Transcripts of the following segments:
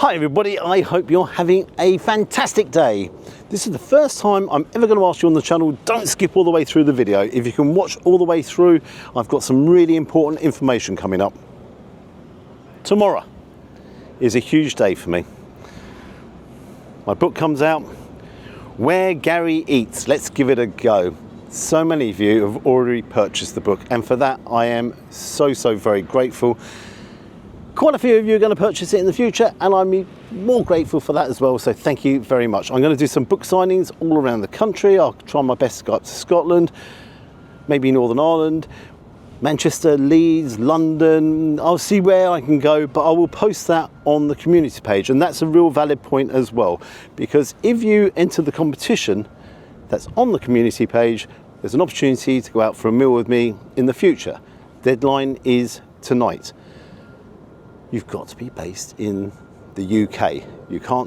Hi everybody, I hope you're having a fantastic day. This is the first time I'm ever going to ask you on the channel, don't skip all the way through the video. If you can watch all the way through, I've got some really important information coming up. Tomorrow is a huge day for me. My book comes out, Where Gary Eats. Let's give it a go. So many of you have already purchased the book, and for that I am so very grateful. Quite a few of you are going to purchase it in the future, and I'm more grateful for that as well, so thank you very much. I'm going to do some book signings all around the country. I'll try my best to go up to Scotland, maybe Northern Ireland, Manchester, Leeds, London. I'll see where I can go, but I will post that on the community page, and that's a real valid point as well, because if you enter the competition that's on the community page, there's an opportunity to go out for a meal with me in the future. Deadline is tonight. You've got to be based in the UK.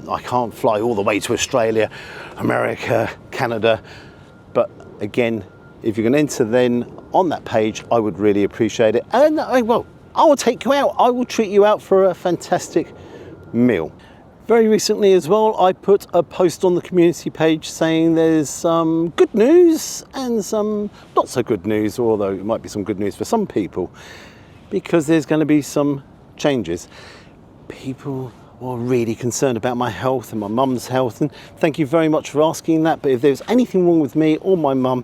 I can't fly all the way to Australia, America, Canada. But again, if you can enter then on that page, I would really appreciate it. And I will take you out. I will treat you out for a fantastic meal. Very recently as well, I put a post on the community page saying there's some good news and some not so good news, although it might be some good news for some people, because there's going to be some changes. People were really concerned about my health and my mum's health, and thank you very much for asking that. But if there's anything wrong with me or my mum,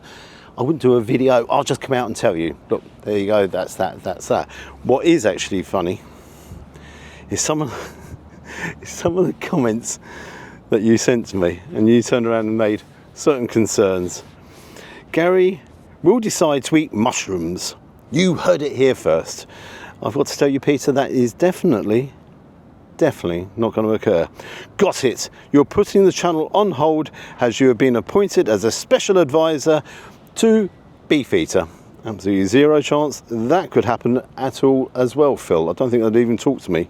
I wouldn't do a video. I'll just come out and tell you, look, there you go, that's that. What is actually funny is some of the comments that you sent to me, and you turned around and made certain concerns. Gary will decide to eat mushrooms. You heard it here first. I've got to tell you, Peter, that is definitely not going to occur. Got it. You're putting the channel on hold as you have been appointed as a special advisor to Beefeater. Absolutely zero chance that could happen at all as well, Phil. I don't think they'd even talk to me.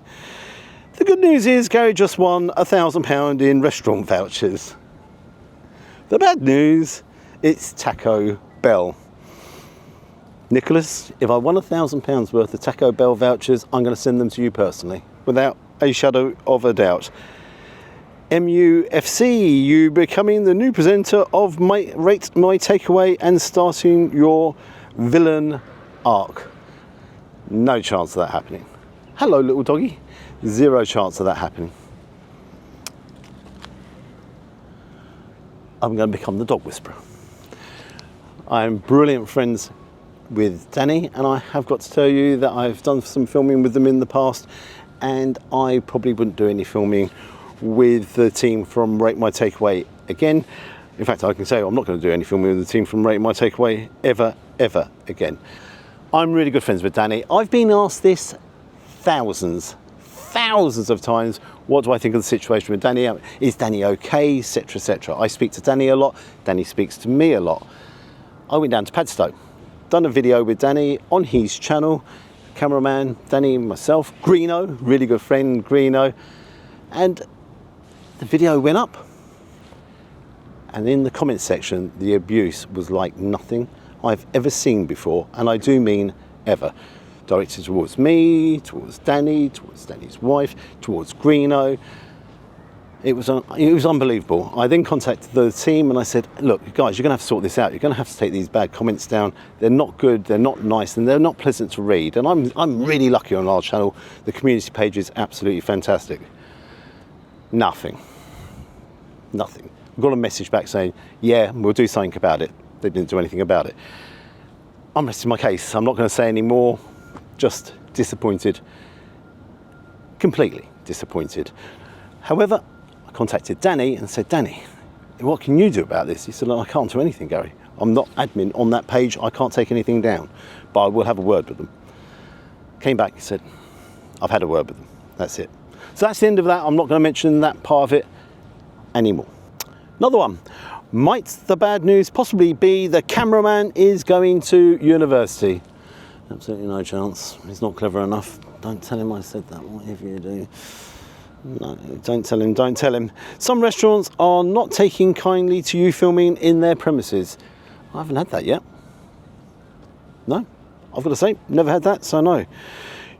The good news is Gary just won £1,000 in restaurant vouchers. The bad news, it's Taco Bell. Nicholas, if I won £1,000 worth of Taco Bell vouchers, I'm going to send them to you personally, without a shadow of a doubt. MUFC, you becoming the new presenter of Rate My Takeaway and starting your villain arc. No chance of that happening. Hello, little doggy. Zero chance of that happening. I'm going to become the dog whisperer. I'm brilliant friends with Danny, and I have got to tell you that I've done some filming with them in the past, and I probably wouldn't do any filming with the team from Rate My Takeaway again. In fact, I can say I'm not going to do any filming with the team from Rate My Takeaway ever again. I'm really good friends with Danny. I've been asked this thousands of times. What do I think of the situation with Danny? Is Danny okay, etc. I speak to Danny a lot. Danny speaks to me a lot. I went down to Padstow, done a video with Danny on his channel, cameraman, Danny, myself, Greeno, really good friend Greeno, and the video went up, and in the comment section the abuse was like nothing I've ever seen before, and I do mean ever. Directed towards me, towards Danny's wife, towards Greeno. It was unbelievable. I then contacted the team and I said, look, guys, you're going to have to sort this out. You're going to have to take these bad comments down. They're not good, they're not nice, and they're not pleasant to read. And I'm really lucky on our channel. The community page is absolutely fantastic. Nothing. I got a message back saying, yeah, we'll do something about it. They didn't do anything about it. I'm resting my case. I'm not going to say any more. Just disappointed. Completely disappointed. However, contacted Danny and said, Danny, what can you do about this? He said, I can't do anything, Gary. I'm not admin on that page. I can't take anything down, but I will have a word with them. Came back and said, I've had a word with them. That's it. So that's the end of that. I'm not going to mention that part of it anymore. Another one. Might the bad news possibly be the cameraman is going to university? Absolutely no chance. He's not clever enough. Don't tell him I said that, whatever you do. No, don't tell him. Some restaurants are not taking kindly to you filming in their premises. I haven't had that yet. No, I've got to say, never had that, so no.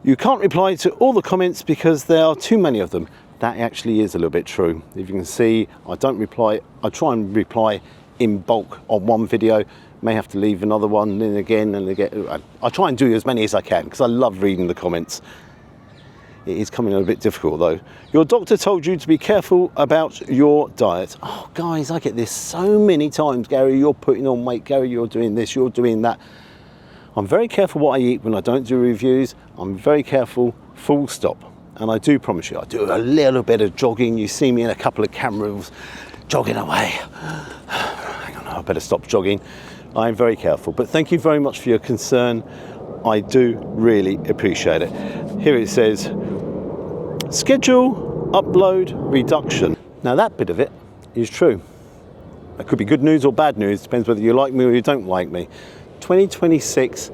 You can't reply to all the comments because there are too many of them. that actually is a little bit true. If you can see, I don't reply. I try and reply in bulk on one video, may have to leave another one in again and again. I try and do as many as I can because I love reading the comments. It is coming a bit difficult though. Your doctor told you to be careful about your diet. Oh guys, I get this so many times. Gary, you're putting on weight. Gary, you're doing this, you're doing that. I'm very careful what I eat when I don't do reviews. I'm very careful, full stop. And I do promise you, I do a little bit of jogging. You see me in a couple of cameras jogging away. Hang on, I better stop jogging. I am very careful, but thank you very much for your concern. I do really appreciate it. Here it says, schedule upload reduction. Now that bit of it is true. That could be good news or bad news, depends whether you like me or you don't like me. 2026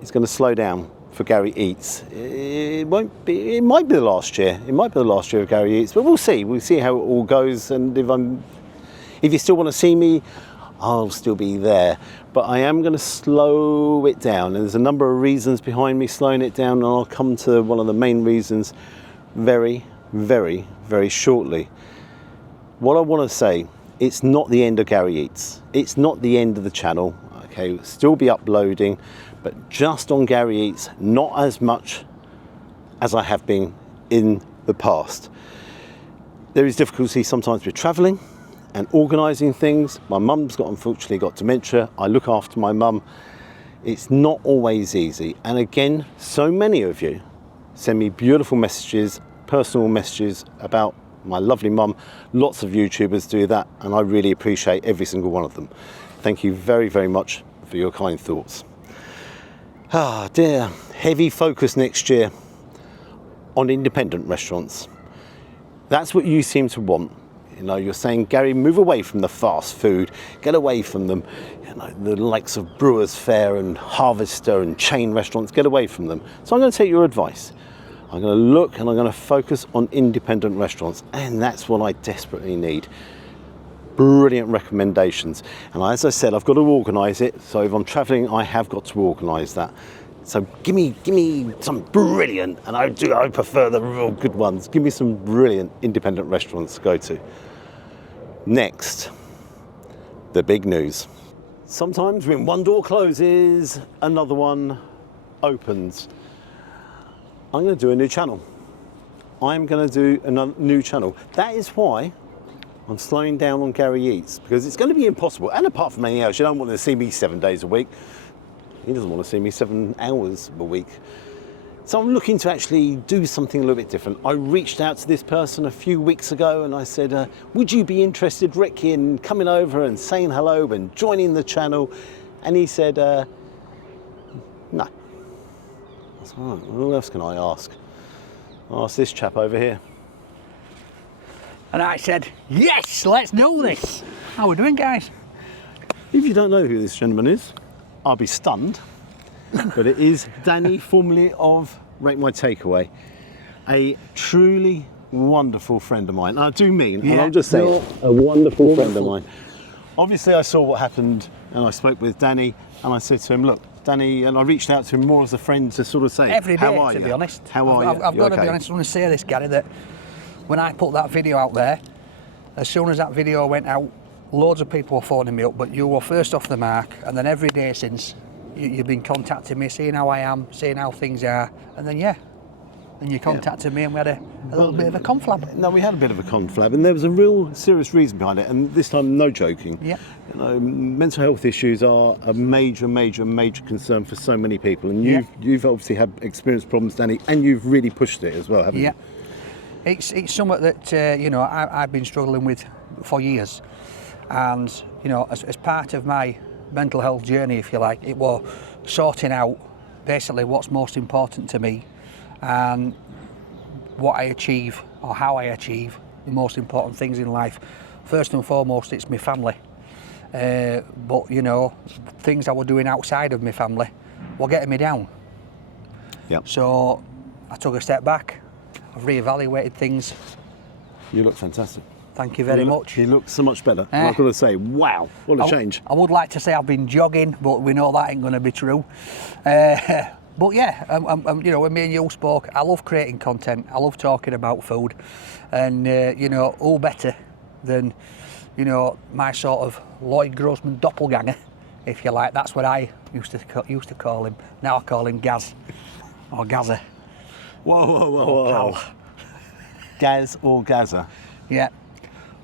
is going to slow down for Gary Eats. It might be the last year. It might be the last year of Gary Eats, but we'll see. We'll see how it all goes, and if you still want to see me, I'll still be there. But I am going to slow it down, and there's a number of reasons behind me slowing it down, and I'll come to one of the main reasons very, very, very shortly. What I want to say, it's not the end of Gary Eats. It's not the end of the channel. Okay, we'll still be uploading, but just on Gary Eats, not as much as I have been in the past. There is difficulty sometimes with traveling and organising things. My mum's unfortunately got dementia. I look after my mum. It's not always easy. And again, so many of you send me beautiful messages, personal messages about my lovely mum. Lots of YouTubers do that, and I really appreciate every single one of them. Thank you very, very much for your kind thoughts. Ah dear, heavy focus next year on independent restaurants. That's what you seem to want. You know, you're saying, Gary, move away from the fast food, get away from them, you know, the likes of Brewers Fayre and Harvester and chain restaurants, get away from them. So I'm going to take your advice. I'm going to look and I'm going to focus on independent restaurants, and that's what I desperately need. Brilliant recommendations. And as I said, I've got to organise it. So if I'm travelling, I have got to organise that. So give me some brilliant, and I prefer the real good ones. Give me some brilliant independent restaurants to go to. Next, the big news. Sometimes when one door closes, another one opens. I'm going to do a new channel. I'm going to do a new channel. That is why I'm slowing down on Gary Eats, because it's going to be impossible. And apart from anything else, you don't want to see me 7 days a week. He doesn't want to see me 7 hours a week. So I'm looking to actually do something a little bit different. I reached out to this person a few weeks ago and I said, would you be interested, Rick, in coming over and saying hello and joining the channel? And he said, no. I said, all right, what else can I ask? I'll ask this chap over here. And I said, yes, let's do this. How are we doing, guys? If you don't know who this gentleman is, I'll be stunned. But it is Danny, formerly of Rate My Takeaway. A truly wonderful friend of mine. And I do mean, and I'll just say, a wonderful friend of mine. Obviously, I saw what happened and I spoke with Danny and I said to him, look, Danny, and I reached out to him more as a friend to sort of say, every day, how are you? To be honest. How are you? I've got to be honest, I want to say this, Gary, that when I put that video out there, as soon as that video went out, loads of people were phoning me up, but you were first off the mark, and then every day since, you've been contacting me, seeing how I am, seeing how things are, and then and you contacted me and we had a little bit of a conflab. No, we had a bit of a conflab, and there was a real serious reason behind it, and this time no joking. Yeah. You know, mental health issues are a major concern for so many people, and you've obviously had experienced problems, Danny, and you've really pushed it as well, haven't you? It's something that you know, I've been struggling with for years, and you know, as part of my mental health journey, if you like, it was sorting out basically what's most important to me and what I achieve or how I achieve the most important things in life. First and foremost, it's my family, but you know, things I was doing outside of my family were getting me down. So I took a step back, I've reevaluated things. You look fantastic. Thank you very much. You look so much better. I've got to say, wow, what a change. I would like to say I've been jogging, but we know that ain't going to be true. But yeah, you know, when me and you spoke, I love creating content. I love talking about food, and you know, who better than, you know, my sort of Lloyd Grossman doppelganger, if you like. That's what I used to call him. Now I call him Gaz, or Gaza. Whoa, whoa, whoa, whoa. Pal. Gaz or Gaza? Yeah.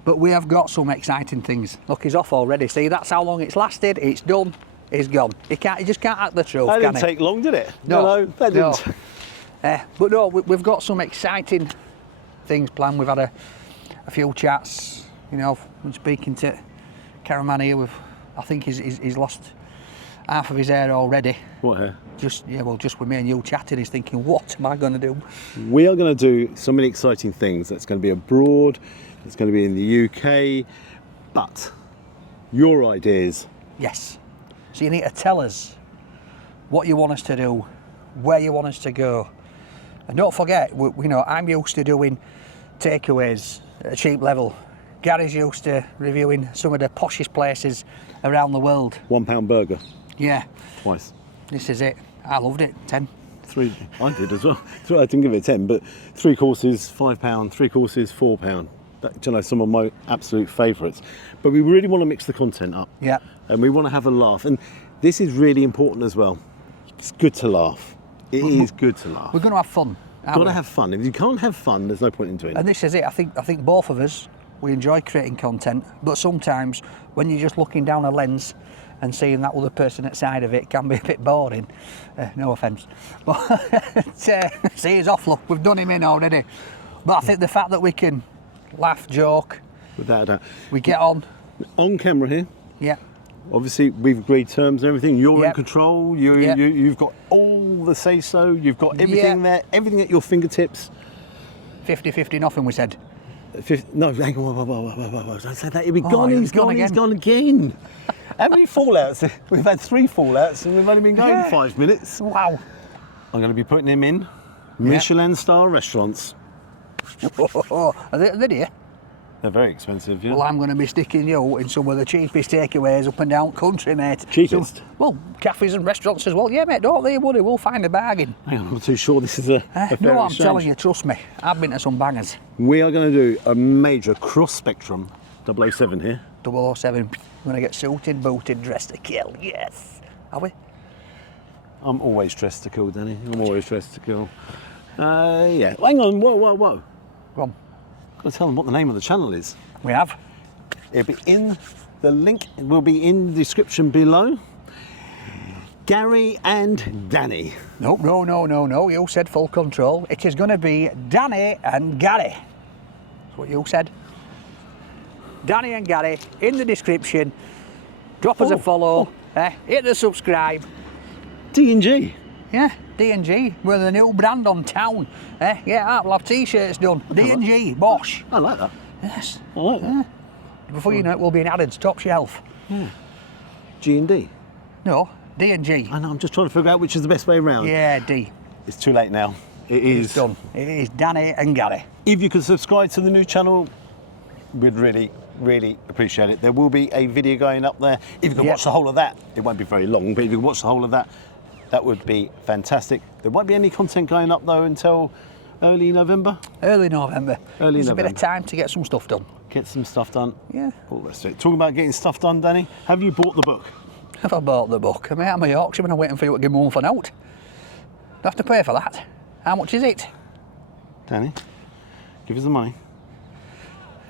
But we have got some exciting things. Look, he's off already. See, that's how long it's lasted. It's done. He's gone. He just can't act the truth, That can didn't he? take long, did it? No, that didn't. But no, we've got some exciting things planned. We've had a few chats. You know, I've been speaking to Caraman here. I think he's lost half of his hair already. What hair? Just with me and you chatting, he's thinking, what am I going to do? We are going to do so many exciting things. That's going to be abroad. It's going to be in the UK. But your ideas. Yes. So you need to tell us what you want us to do, where you want us to go. And don't forget, you know, I'm used to doing takeaways at a cheap level. Gary's used to reviewing some of the poshest places around the world. £1 burger. Yeah. Twice. This is it. I loved it. 10. 3. I did as well. So I didn't give it 10, but 3 courses, £5. 3 courses, £4. That's, you know, some of my absolute favourites. But we really want to mix the content up. Yeah. And we want to have a laugh. And this is really important as well. It's good to laugh. It is good to laugh. We're going to have fun. Got to have fun. If you can't have fun, there's no point in doing it. And this is it. I think both of us, we enjoy creating content, but sometimes when you're just looking down a lens and seeing that other person outside of it can be a bit boring. No offence. But see, he's off. Look, we've done him in already. But I think the fact that we can laugh, joke, Without a doubt. we get on. On camera here. Yeah. Obviously, we've agreed terms and everything. You're Yep. in control. You've got all the say-so. You've got everything there. Everything at your fingertips. 50-50 nothing, we said. No, hang on. Whoa. Don't say that. He'll be Oh, gone. he's gone He's again. gone again. How many fallouts? We've had 3 fallouts and we've only been going Yeah. 5 minutes. Wow. I'm going to be putting him in Michelin star restaurants. Are they dear? They're very expensive, yeah. Well, I'm going to be sticking you in some of the cheapest takeaways up and down country, mate. Cheapest? Well, cafes and restaurants as well. Yeah, mate, don't they, buddy? We'll find a bargain. Hang on, I'm not too sure this is a fair No, I'm exchange. telling you, trust me. I've been to some bangers. We are going to do a major cross-spectrum 007 here. 007. We're going to get suited, booted, dressed to kill. Yes. Are we? I'm always dressed to kill, Danny. I'm always dressed to kill. Yeah. Hang on, whoa. Go on. Got to tell them what the name of the channel is. We have. It'll be in the link. It will be in the description below. Gary and Danny. No. You said full control. It is going to be Danny and Gary. That's what you said. Danny and Gary in the description. Drop us a follow. Hit the subscribe. D&G. Yeah, D&G. We're the new brand on town. Yeah, we'll have t-shirts done. D&G, Bosch. I like that. Yes. I like that. Before you know it, we'll be in Adam's top shelf. G&D. No, D&G. I know, I'm just trying to figure out which is the best way around. Yeah, D. It's too late now. It's done. It is Danny and Gary. If you could subscribe to the new channel, we'd really appreciate it. There will be a video going up there. If you can watch the whole of that, it won't be very long, but if you can watch the whole of that, that would be fantastic. There won't be any content going up though until early November. Early November. There's a bit of time to get some stuff done. Get some stuff done. Yeah. All the rest of it. Talking about getting stuff done, Danny, have you bought the book? Have I bought the book? I'm out of my Yorkshire and I'm waiting for you to give me one for note. Do I have to pay for that? How much is it? Danny, give us the money.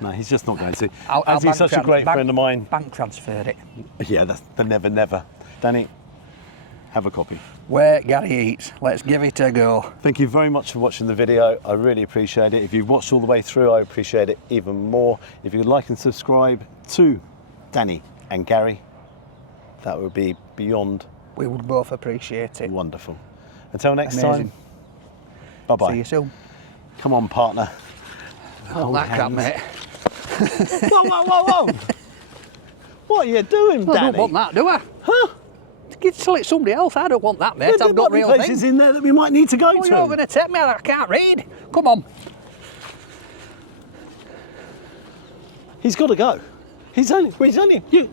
No, he's just not going to. I'll As he's such a great friend of mine. Bank transferred it. Yeah, that's the never. Danny, have a copy. Where Gary eats. Let's give it a go. Thank you very much for watching the video. I really appreciate it. If you've watched all the way through, I appreciate it even more. If you would like and subscribe to Danny and Gary, that would be beyond We would both appreciate it. wonderful. Until next Amazing. time, bye-bye. See you soon. Come on, partner. Hold that crap, mate. Whoa. What are you doing, Well, I Danny? don't want that, do I? Huh? Sell it somebody else. I don't want that, mate. There I've got might be real places things. in there that we might need to go Oh, to. you're going to take me? I can't read. Come on. He's got to go. He's only. You.